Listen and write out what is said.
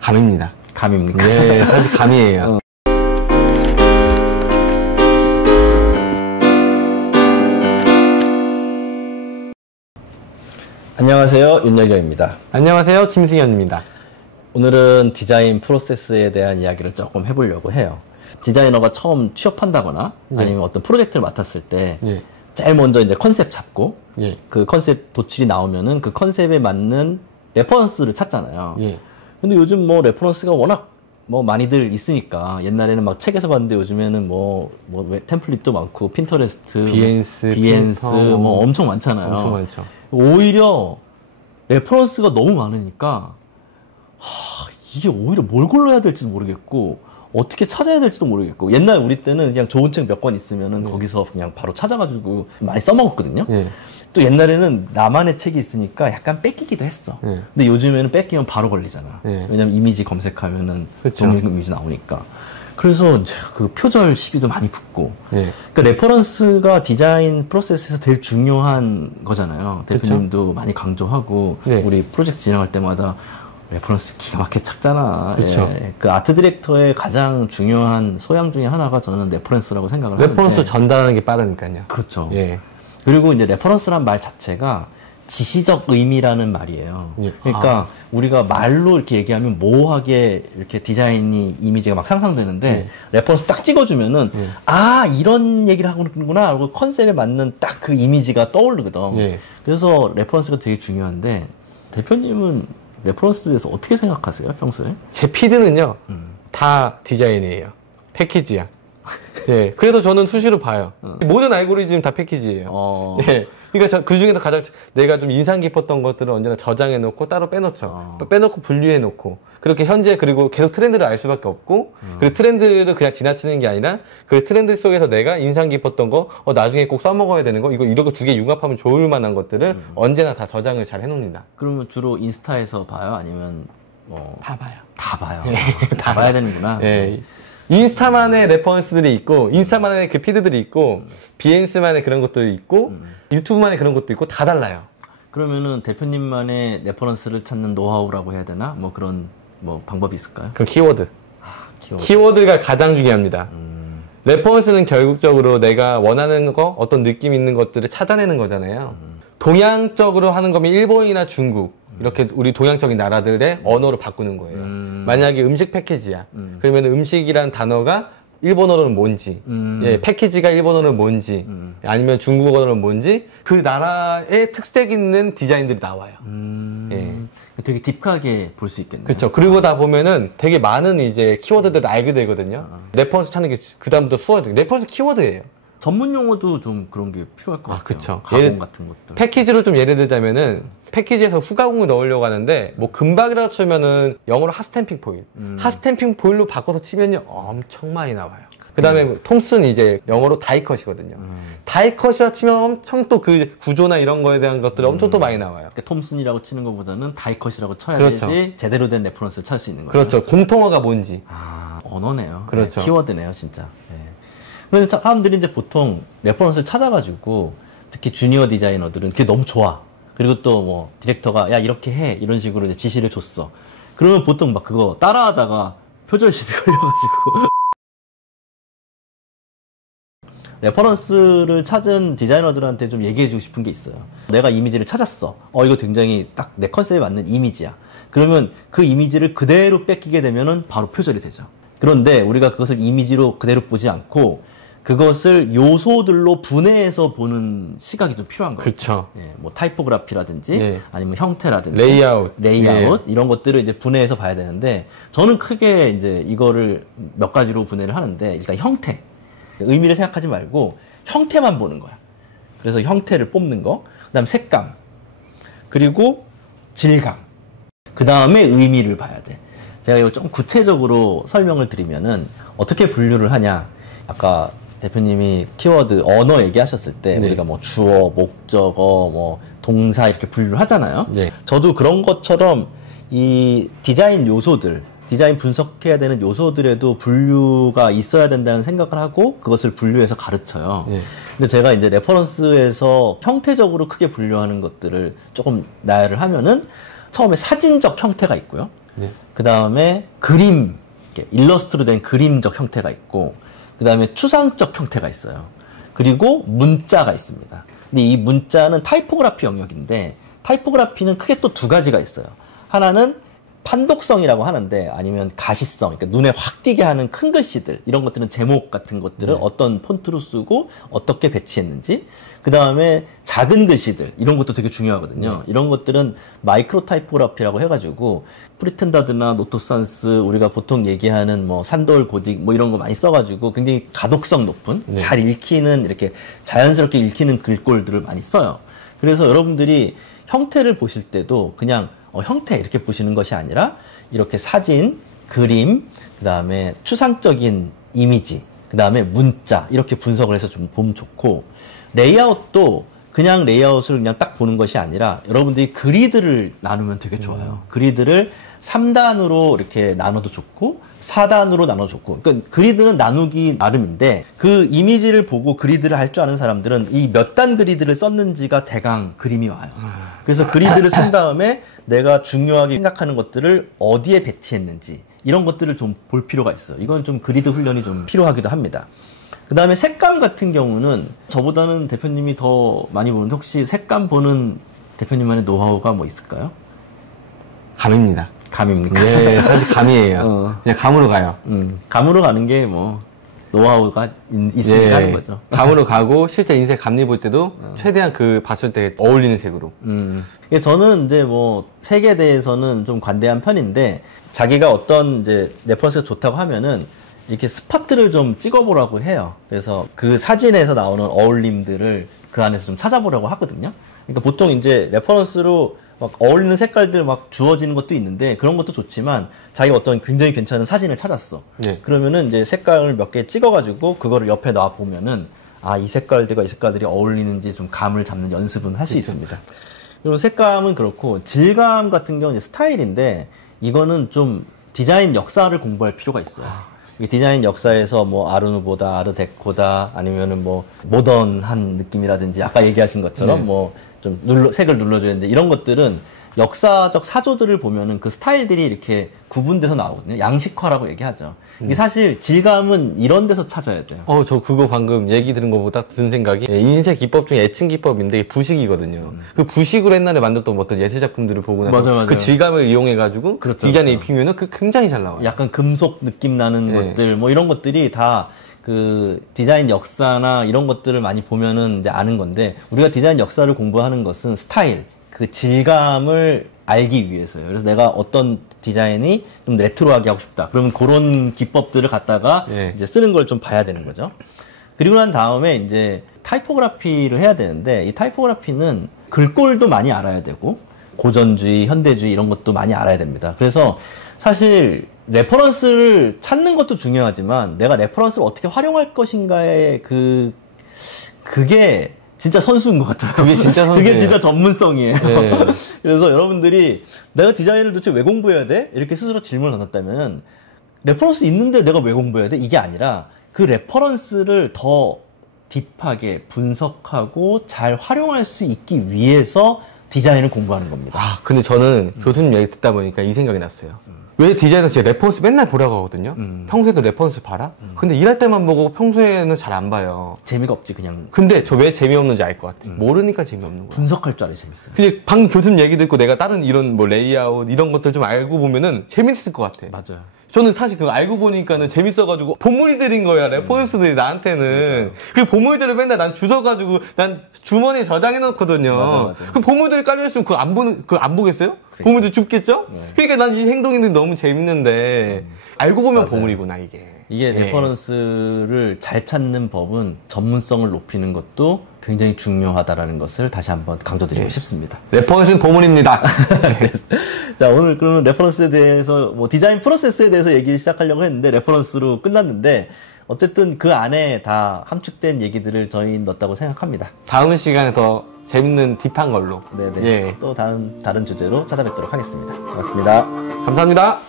감입니다. 감입니까? 네, 사실 감이에요. 안녕하세요, 윤여경입니다. 안녕하세요, 김승현입니다. 오늘은 디자인 프로세스에 대한 이야기를 조금 해보려고 해요. 디자이너가 처음 취업한다거나 아니면 어떤 프로젝트를 맡았을 때 제일 먼저 이제 컨셉 잡고 그 컨셉 도출이 나오면은 그 컨셉에 맞는 레퍼런스를 찾잖아요. 근데 요즘 뭐 레퍼런스가 워낙 뭐 많이들 있으니까 옛날에는 막 책에서 봤는데 요즘에는 뭐 템플릿도 많고 핀터레스트, 비엔스 뭐 엄청 많잖아요. 엄청 많죠. 오히려 레퍼런스가 너무 많으니까 이게 오히려 뭘 골라야 될지도 모르겠고 어떻게 찾아야 될지도 모르겠고 옛날 우리 때는 그냥 좋은 책 몇 권 있으면은 거기서 그냥 바로 찾아가지고 많이 써먹었거든요. 또 옛날에는 나만의 책이 있으니까 약간 뺏기기도 했어. 근데 요즘에는 뺏기면 바로 걸리잖아. 왜냐면 이미지 검색하면은 동일급 이미지 나오니까. 그래서 이제 그 표절 시비도 많이 붙고. 그러니까 레퍼런스가 디자인 프로세스에서 제일 중요한 거잖아요. 대표님도 많이 강조하고 우리 프로젝트 진행할 때마다 레퍼런스 기가 막히게 찾잖아. 그 아트 디렉터의 가장 중요한 소양 중에 하나가 저는 레퍼런스라고 생각을 하는데. 레퍼런스 전달하는 게 빠르니까요. 그렇죠. 그리고 이제 레퍼런스란 말 자체가 지시적 의미라는 말이에요. 그러니까 우리가 말로 이렇게 얘기하면 모호하게 이렇게 디자인이 이미지가 막 상상되는데 레퍼런스 딱 찍어주면은 아 이런 얘기를 하는구나 하고 컨셉에 맞는 딱 그 이미지가 떠오르거든. 그래서 레퍼런스가 되게 중요한데 대표님은 레퍼런스에 대해서 어떻게 생각하세요 평소에? 제 피드는요 다 디자인이에요. 패키지야. 그래서 저는 수시로 봐요. 모든 알고리즘 다 패키지예요. 그러니까 그 중에서 가장 내가 좀 인상 깊었던 것들은 언제나 저장해 놓고 따로 빼놓죠. 빼놓고 분류해 놓고 그렇게 현재 그리고 계속 트렌드를 알 수밖에 없고 그 트렌드를 그냥 지나치는 게 아니라 그 트렌드 속에서 내가 인상 깊었던 거 나중에 꼭 써먹어야 되는 거 이거 두 개 융합하면 좋을 만한 것들을 언제나 다 저장을 잘 해놓습니다. 그러면 주로 인스타에서 봐요? 아니면 다 봐요. 다 봐요. 다 봐야 되는구나. 인스타만의 레퍼런스들이 있고 인스타만의 그 피드들이 있고 비엔스만의 그런 것들이 있고 유튜브만의 그런 것도 있고 다 달라요. 그러면은 대표님만의 레퍼런스를 찾는 노하우라고 해야 되나? 뭐 그런 방법이 있을까요? 그 키워드. 키워드가 가장 중요합니다. 레퍼런스는 결국적으로 내가 원하는 거 어떤 느낌 있는 것들을 찾아내는 거잖아요. 동양적으로 하는 거면 일본이나 중국 이렇게 우리 동양적인 나라들의 언어로 바꾸는 거예요. 만약에 음식 패키지야. 그러면 음식이란 단어가 일본어로는 뭔지, 패키지가 일본어로는 뭔지, 아니면 중국어로는 뭔지, 그 나라의 특색 있는 디자인들이 나와요. 되게 딥하게 볼 수 있겠네요. 그렇죠. 그리고 다 보면은 되게 많은 이제 키워드들을 알게 되거든요. 레퍼런스 찾는 게 그다음부터 수월해요. 레퍼런스 키워드예요. 전문 용어도 좀 그런 게 필요할 것 같아요. 그쵸. 가공 같은 것들. 패키지로 좀 예를 들자면은 패키지에서 후가공을 넣으려고 하는데 뭐 금박이라고 치면은 영어로 핫스탬핑 포일. 핫스탬핑 포일로 바꿔서 치면요 엄청 많이 나와요. 그 다음에 톰슨 이제 영어로 다이컷이거든요. 다이컷이라 치면 엄청 또 그 구조나 이런 거에 대한 것들이 엄청 또 많이 나와요. 그러니까 톰슨이라고 치는 것보다는 다이컷이라고 쳐야 되지 제대로 된 레퍼런스를 찾을 수 있는 거예요. 그렇죠. 공통어가 뭔지. 언어네요. 그렇죠. 키워드네요, 진짜. 그런데 사람들이 이제 보통 레퍼런스를 찾아가지고 특히 주니어 디자이너들은 그게 너무 좋아. 그리고 또 뭐 디렉터가 야 이렇게 해 이런 식으로 이제 지시를 줬어. 그러면 보통 막 그거 따라하다가 표절 시비 걸려가지고 레퍼런스를 찾은 디자이너들한테 좀 얘기해주고 싶은 게 있어요. 내가 이미지를 찾았어. 이거 굉장히 딱 내 컨셉에 맞는 이미지야. 그러면 그 이미지를 그대로 뺏기게 되면은 바로 표절이 되죠. 그런데 우리가 그것을 이미지로 그대로 보지 않고 그것을 요소들로 분해해서 보는 시각이 좀 필요한 거예요. 그렇죠. 뭐 타이포그래피라든지 아니면 형태라든지 레이아웃 이런 것들을 이제 분해해서 봐야 되는데 저는 크게 이제 이거를 몇 가지로 분해를 하는데 일단 형태. 의미를 생각하지 말고 형태만 보는 거야. 그래서 형태를 뽑는 거, 그다음 색감, 그리고 질감, 그 다음에 의미를 봐야 돼. 제가 이거 좀 구체적으로 설명을 드리면은 어떻게 분류를 하냐. 아까 대표님이 키워드 언어 얘기하셨을 때 우리가 뭐 주어, 목적어, 뭐 동사 이렇게 분류를 하잖아요. 저도 그런 것처럼 이 디자인 요소들, 디자인 분석해야 되는 요소들에도 분류가 있어야 된다는 생각을 하고 그것을 분류해서 가르쳐요. 근데 제가 이제 레퍼런스에서 형태적으로 크게 분류하는 것들을 조금 나열을 하면은 처음에 사진적 형태가 있고요. 그 다음에 그림, 일러스트로 된 그림적 형태가 있고, 그 다음에 추상적 형태가 있어요. 그리고 문자가 있습니다. 근데 이 문자는 타이포그라피 영역인데, 타이포그라피는 크게 또 두 가지가 있어요. 하나는 판독성이라고 하는데, 아니면 가시성, 그러니까 눈에 확 띄게 하는 큰 글씨들, 이런 것들은 제목 같은 것들을 어떤 폰트로 쓰고 어떻게 배치했는지, 그 다음에 작은 글씨들, 이런 것도 되게 중요하거든요. 이런 것들은 마이크로 타이포그라피라고 해가지고 프리텐다드나 노토산스, 우리가 보통 얘기하는 뭐 산돌 고딕 뭐 이런 거 많이 써가지고 굉장히 가독성 높은, 잘 읽히는, 이렇게 자연스럽게 읽히는 글꼴들을 많이 써요. 그래서 여러분들이 형태를 보실 때도 그냥 형태 이렇게 보시는 것이 아니라 이렇게 사진, 그림, 그 다음에 추상적인 이미지, 그 다음에 문자, 이렇게 분석을 해서 좀 보면 좋고, 레이아웃도 그냥 레이아웃을 그냥 딱 보는 것이 아니라 여러분들이 그리드를 나누면 되게 좋아요. 그리드를 3단으로 이렇게 나눠도 좋고 4단으로 나눠도 좋고, 그러니까 그리드는 나누기 나름인데 그 이미지를 보고 그리드를 할 줄 아는 사람들은 이 몇 단 그리드를 썼는지가 대강 그림이 와요. 그래서 그리드를 쓴 다음에 내가 중요하게 생각하는 것들을 어디에 배치했는지 이런 것들을 좀 볼 필요가 있어요. 이건 좀 그리드 훈련이 좀 필요하기도 합니다. 그 다음에 색감 같은 경우는 저보다는 대표님이 더 많이 보는데, 혹시 색감 보는 대표님만의 노하우가 뭐 있을까요? 감입니다. 감입니까? 네, 사실 감이에요. 그냥 감으로 가요. 감으로 가는 게 뭐 노하우가 있으니까 하는 거죠. 감으로 가고 실제 인쇄 감리 볼 때도 최대한 그 봤을 때 어울리는 색으로. 저는 이제 뭐 색에 대해서는 좀 관대한 편인데, 자기가 어떤 이제 레퍼런스가 좋다고 하면은 이렇게 스팟들을 좀 찍어보라고 해요. 그래서 그 사진에서 나오는 어울림들을 그 안에서 좀 찾아보려고 하거든요. 그러니까 보통 이제 레퍼런스로 막 어울리는 색깔들 막 주어지는 것도 있는데, 그런 것도 좋지만 자기가 어떤 굉장히 괜찮은 사진을 찾았어. 그러면은 이제 색깔을 몇 개 찍어가지고 그거를 옆에 놔 보면은 이 색깔들과 이 색깔들이 어울리는지 좀 감을 잡는 연습은 할 수 있습니다. 그리고 색감은 그렇고, 질감 같은 경우는 스타일인데 이거는 좀 디자인 역사를 공부할 필요가 있어요. 디자인 역사에서 뭐 아르누보다, 아르데코다, 아니면은 뭐 모던한 느낌이라든지 아까 얘기하신 것처럼 뭐 좀 색을 눌러줘야 되는데, 이런 것들은 역사적 사조들을 보면은 그 스타일들이 이렇게 구분돼서 나오거든요. 양식화라고 얘기하죠. 이게 사실 질감은 이런 데서 찾아야 돼요. 저 그거 방금 얘기 들은 것보다 든 생각이, 인쇄 기법 중에 애칭 기법인데 이게 부식이거든요. 그 부식으로 옛날에 만들었던 어떤 예술 작품들을 보고 나서 맞아요. 그 질감을 이용해가지고 디자인에 입히면은 그 굉장히 잘 나와요. 약간 금속 느낌 나는 것들, 뭐 이런 것들이 다 그 디자인 역사나 이런 것들을 많이 보면은 이제 아는 건데, 우리가 디자인 역사를 공부하는 것은 스타일, 그 질감을 알기 위해서요. 그래서 내가 어떤 디자인이 좀 레트로하게 하고 싶다, 그러면 그런 기법들을 갖다가 이제 쓰는 걸 좀 봐야 되는 거죠. 그리고 난 다음에 이제 타이포그라피를 해야 되는데, 이 타이포그라피는 글꼴도 많이 알아야 되고 고전주의, 현대주의 이런 것도 많이 알아야 됩니다. 그래서 사실 레퍼런스를 찾는 것도 중요하지만 내가 레퍼런스를 어떻게 활용할 것인가의 그게 진짜 선수인 것 같아요. 그게 진짜 선수예요. 그게 진짜 전문성이에요. 그래서 여러분들이 내가 디자인을 도대체 왜 공부해야 돼? 이렇게 스스로 질문을 던졌다면, 레퍼런스 있는데 내가 왜 공부해야 돼? 이게 아니라 그 레퍼런스를 더 딥하게 분석하고 잘 활용할 수 있기 위해서 디자인을 공부하는 겁니다. 근데 저는 교수님 얘기 듣다 보니까 이 생각이 났어요. 왜 디자이너 제 레퍼런스 맨날 보라고 하거든요. 평소에도 레퍼런스 봐라? 근데 일할 때만 보고 평소에는 잘 안 봐요. 재미가 없지, 그냥. 근데 저 왜 재미없는지 알 것 같아. 모르니까 재미없는 거야. 분석할 줄 알아야 재밌어요. 근데 방금 교수님 얘기 듣고 내가 다른 이런 뭐 레이아웃 이런 것들 좀 알고 보면은 재밌을 것 같아. 맞아요. 저는 사실 그거 알고 보니까는 재밌어가지고 보물들인 거야, 레퍼런스들이 나한테는. 그 보물들을 맨날 난 주워가지고 난 주머니에 저장해놓거든요. 맞아. 그 보물들이 깔려있으면 그거 안 보겠어요? 보물들 죽겠죠? 그러니까 난 이 행동이 너무 재밌는데 알고 보면 보물이구나, 이게. 이게 레퍼런스를 잘 찾는 법은 전문성을 높이는 것도 굉장히 중요하다라는 것을 다시 한번 강조드리고 싶습니다. 레퍼런스는 보물입니다. 네. 자, 오늘 그러면 레퍼런스에 대해서, 뭐 디자인 프로세스에 대해서 얘기 시작하려고 했는데 레퍼런스로 끝났는데, 어쨌든 그 안에 다 함축된 얘기들을 저희 넣었다고 생각합니다. 다음 시간에 더 재밌는 딥한 걸로. 네네. 또 다른 주제로 찾아뵙도록 하겠습니다. 고맙습니다. 감사합니다.